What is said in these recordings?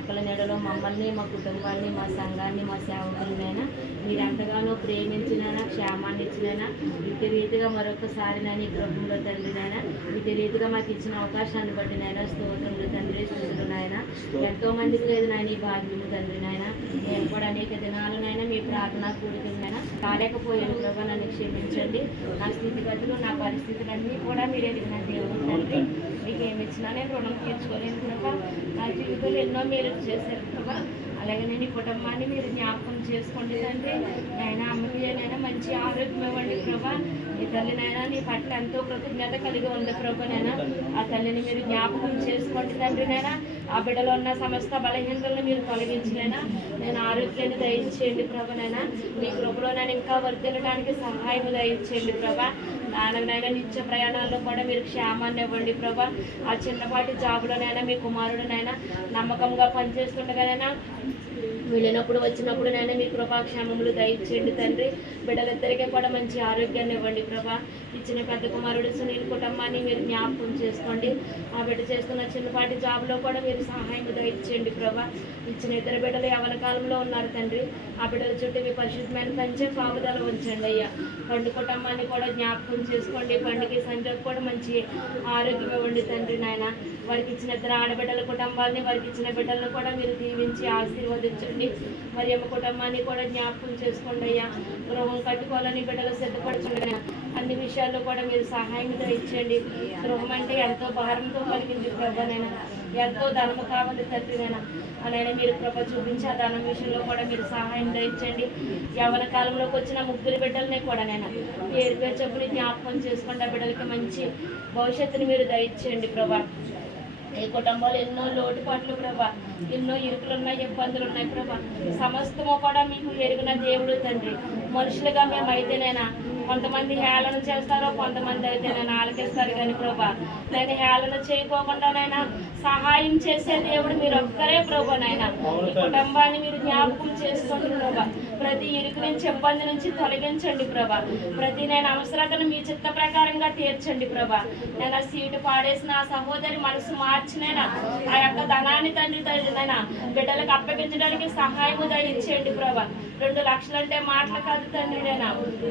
రెక్కల నీడలో మమ్మల్ని, మా కుటుంబాన్ని, మా సంఘాన్ని, మా సేవకులనైనా మీరు ఎంతగానో ప్రేమించినైనా, క్షేమాన్ని ఇచ్చినైనా, ఇటు రీతిగా మరొకసారి నైనా ఈ గృహంలో తండ్రినైనా ఇటు రీతిగా మాకు ఇచ్చిన అవకాశాన్ని బట్టి నైనా స్తోత్రములు తండ్రి, స్థుతులు నాయన. ఎంతో మందికి లేదు నాయన ఈ భాగ్యము తండ్రి నాయన. నేను కూడా అనేక దినాలనైనా మీ ప్రార్థన కూడికలనైనా కాలేకపోయాను ప్రభా, నన్ను క్షమించండి. నా స్థితిగతులు, నా పరిస్థితులన్నీ కూడా మీరు ఎదిగిన దేవుడు తండ్రి. మీకు ఏమి ఇచ్చినా నేను రుణం తీర్చుకోలేను ప్రభా. నా జీవితంలో ఎన్నో మేలు చేశారు ప్రభా. అలాగే నేను ఈ కుటుంబాన్ని మీరు జ్ఞాపకం చేసుకోండి తండ్రి. నాయన అమ్మకి నైనా మంచి ఆరోగ్యం ఇవ్వండి ప్రభా. ఈ తల్లినైనా నీ పట్ల ఎంతో కృతజ్ఞత కలిగి ఉంది ప్రభా. నైనా ఆ తల్లిని మీరు జ్ఞాపకం చేసుకోండి తండ్రి. నైనా ఆ బిడ్డలో ఉన్న సమస్త బలహీనతలను మీరు తొలగించలేనా. నేను ఆరోగ్యాన్ని దయచేయండి ప్రభా. నైనా మీ కృపలో నేను ఇంకా వర్ధిల్లడానికి సహాయం దయచేయండి ప్రభా. నాన్ననైనా నిత్య ప్రయాణాల్లో కూడా మీరు క్షేమాన్ని ఇవ్వండి ప్రభా. ఆ చిన్నపాటి జాబులోనైనా మీ కుమారుడునైనా నమ్మకంగా పనిచేస్తుండగానైనా వెళ్ళినప్పుడు వచ్చినప్పుడునైనా మీ కృపాక్షేమములు దయచేయండి తండ్రి. బిడ్డలిద్దరికీ కూడా మంచి ఆరోగ్యాన్ని ఇవ్వండి ప్రభా. ఇచ్చిన పెద్ద కుమారుడు సునీల్ కుటుంబాన్ని మీరు జ్ఞాపకం చేసుకోండి. ఆ బిడ్డ చేస్తున్న చిన్నపాటి జాబ్లో కూడా మీరు సహాయం దయచేయండి ప్రభా. ఇచ్చిన ఇద్దరు బిడ్డలు యవ్వన కాలంలో ఉన్నారు తండ్రి. ఆ బిడ్డల చుట్టూ మీ పరిశుద్ధమైన పంచే కాపుదల ఉంచండి అయ్యా. పండు కుటుంబాన్ని కూడా జ్ఞాపకం చేసుకోండి. పండుగ సంజకు కూడా మంచి ఆరోగ్యం ఇవ్వండి తండ్రి. నాయన వారికి ఇచ్చిన ఇద్దరు ఆడబిడ్డల కుటుంబాన్ని, వారికి ఇచ్చిన బిడ్డలను కూడా మీరు దీవించి ఆశీర్వదించండి. మరి అమ్మ కుటుంబాన్ని కూడా జ్ఞాపకం చేసుకోండి అయ్యా. గృహం కట్టుకోవాలని బిడ్డలు సిద్ధపడుతుండగా అన్ని విషయాల్లో కూడా మీరు సహాయం ఇచ్చేయండి. గృహం అంటే ఎంతో భారంతో కలిగింది ప్రభానైనా, ఎంతో ధనము కావాలి తండ్రినైనా. అలానే మీరు కృప చూపించి ఆ ధనం విషయంలో కూడా మీరు సహాయం దయచేయండి. యవ్వన కాలంలోకి వచ్చిన ముగ్గురు బిడ్డలనే కూడా నేను పేరు పేరు చెప్పుని జ్ఞాపకం చేసుకోండి. ఆ బిడ్డలకి మంచి భవిష్యత్తుని మీరు దయచేయండి ప్రభా. ఈ కుటుంబంలో ఎన్నో లోటుపాట్లు ప్రభా, ఎన్నో ఇరుకులు ఉన్నాయి, ఇబ్బందులు ఉన్నాయి ప్రభా. సమస్తము కూడా మీకు ఎరిగిన దేవుడు తండ్రి. మనుషులుగా మేమైతేనైనా కొంతమంది హేళన చేస్తారో, కొంతమంది అయితే నేను ఆలకిస్తారు కానీ ప్రభా, నేను హేళన చేయకోకుండానైనా సహాయం చేసే దేవుడు మీరు ఒక్కరే ప్రభా. నాయన ఈ కుటుంబాన్ని మీరు జ్ఞాపకం చేసుకోండి ప్రభా. ప్రతి ఇరుకు నుంచి, ఇబ్బంది నుంచి తొలగించండి ప్రభా. ప్రతి నేను అవసరతను మీ చిత్త ప్రకారంగా తీర్చండి ప్రభా. నేను ఆ సీటు పాడేసిన ఆ సహోదరి మనసు మార్చినైనా ఆ యొక్క ధనాన్ని తండ్రి తండ్రినైనా బిడ్డలకు అప్పగించడానికి సహాయము దయచేయండి ప్రభా. 2 లక్షలు అంటే మాటలు కాదు తండ్రి.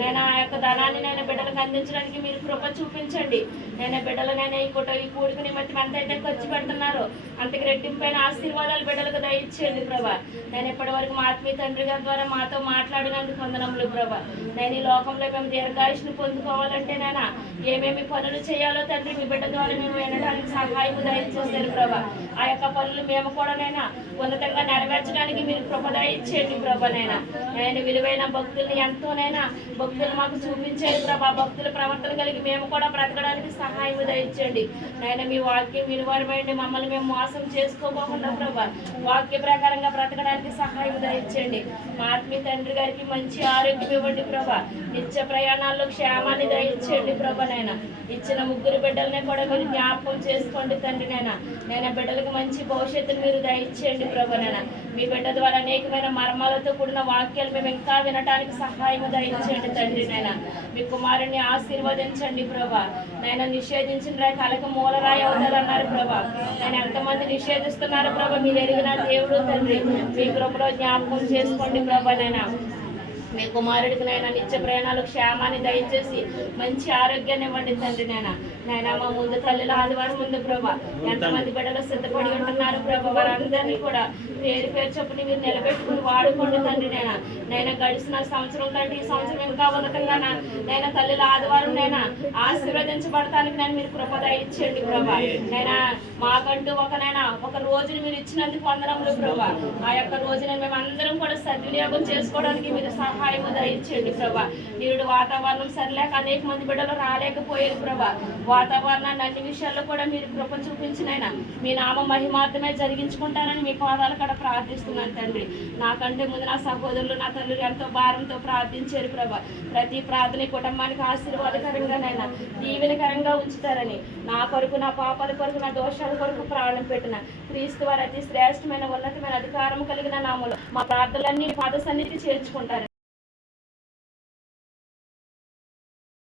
నేను ఆ యొక్క ధనాన్ని నేను బిడ్డలకు అందించడానికి మీరు కృప చూపించండి. నేను బిడ్డలనైనా ఈ కూడికి నిమిత్తం ఎంతైతే ఖర్చు పెడుతున్నారో అంతకు రెట్టింపైన ఆశీర్వాదాలు బిడ్డలకు దయచేయండి ప్రభా. నేను ఇప్పటి వరకు మా ఆత్మీయ తండ్రి గారి ద్వారా మాతో మాట్లాడినందుకు వందనములు ప్రభా. నేను ఈ లోకంలో మేము దీర్ఘాయుష్ను పొందుకోవాలంటే నేను ఏమేమి పనులు చేయాలో తండ్రి మీ బిడ్డ ద్వారా మేము వినడానికి సహాయం దయచేస్తారు ప్రభా. ఆ యొక్క పనులు మేము కూడా ఉన్నతంగా నెరవేర్చడానికి మీరు కృప దయచేయండి ప్రభా. నేను విలువైన భక్తుల్ని ఎంతోనైనా భక్తులు మాకు చూపించేది ప్రభా. భక్తుల ప్రవర్తన కలిగి మేము కూడా బ్రతకడానికి సహాయం దయచేయండి. నేను మీ వాక్యం విలువైన మమ్మల్ని మేము మోసం చేసుకోకుండా ప్రభా వాక్య ప్రకారంగా బ్రతకడానికి సహాయం దయచేయండి. మా ఆత్మీయ తండ్రి గారికి మంచి ఆరోగ్యం ఇవ్వండి ప్రభా. నిత్య ప్రయాణాల్లో క్షేమాన్ని దయచేయండి ప్రభా. ఇచ్చిన ముగ్గురు బిడ్డలనే కూడా మీరు జ్ఞాపకం చేసుకోండి తండ్రి. నేను బిడ్డలకు మంచి భవిష్యత్తును మీరు దయచేయండి ప్రభా. మీ బిడ్డ ద్వారా అనేకమైన మర్మాలతో కూడిన వాక్యాలు మేము ఇంకా వినటానికి సహాయం దయచేయండి తండ్రి. మీ కుమారుని ఆశీర్వదించండి ప్రభా. నిషేధించిన రాయి కలక మూలరాయి అవుతారన్నారు ప్రభా. ఎంతమంది నిషేధిస్తున్నారు ప్రభా, మీరు ఎరిగిన దేవుడు తండ్రి. మీ కృపలో జ్ఞాపకం చేసుకోండి ప్రభా. మీ కుమారుడికి నిత్య ప్రయాణాలు క్షేమాన్ని దయచేసి మంచి ఆరోగ్యాన్ని ఇవ్వండి తండ్రి. మా ముందు తల్లిలో ఆదివారం ముందు ప్రభా ఎంతమంది బిడ్డలు సిద్ధపడి ఉంటున్నారు ప్రభా. వారందరినీ కూడా పేరు పేరు చొప్పుని మీరు నిలబెట్టుకుని వాడుకోండి తండ్రి. గడిచిన సంవత్సరం కంటే ఈ సంవత్సరం ఇంకా ఉన్నతంగా తల్లిలో ఆదివారం ఆశీర్వదించబడటానికి మీరు కృప దయచేయండి ప్రభా. మాకంటూ ఒక రోజుని మీరు ఇచ్చినందుకు వందనములు ప్రభా. ఆ యొక్క రోజున మేము అందరం కూడా సద్వినియోగం చేసుకోవడానికి మీరు సహాయం దయచేయండి ప్రభా. నేడు వాతావరణం సరిలేక అనేక మంది బిడ్డలు రాలేకపోయారు ప్రభా. వాతావరణాన్ని అన్ని విషయాల్లో కూడా మీరు కృప చూపించినైనా మీ నామ మహిమార్థమే జరిగించుకుంటారని మీ పాదాలు కూడా ప్రార్థిస్తున్నాను తండ్రి. నాకంటే ముందు నా సహోదరులు, నా తల్లులు ఎంతో భారంతో ప్రార్థించారు ప్రభా. ప్రతి ప్రార్థన కుటుంబానికి ఆశీర్వాదకరంగానైనా దీవెనకరంగా ఉంచుతారని నా కొరకు, నా పాపాల కొరకు, నా దోషాల కొరకు ప్రాణం పెట్టిన క్రీస్తు వారి అతి శ్రేష్టమైన ఉన్నతమైన అధికారం కలిగిన నామములో మా ప్రార్థనలన్నీ పాద సన్నిధికి చేర్చుకుంటారు.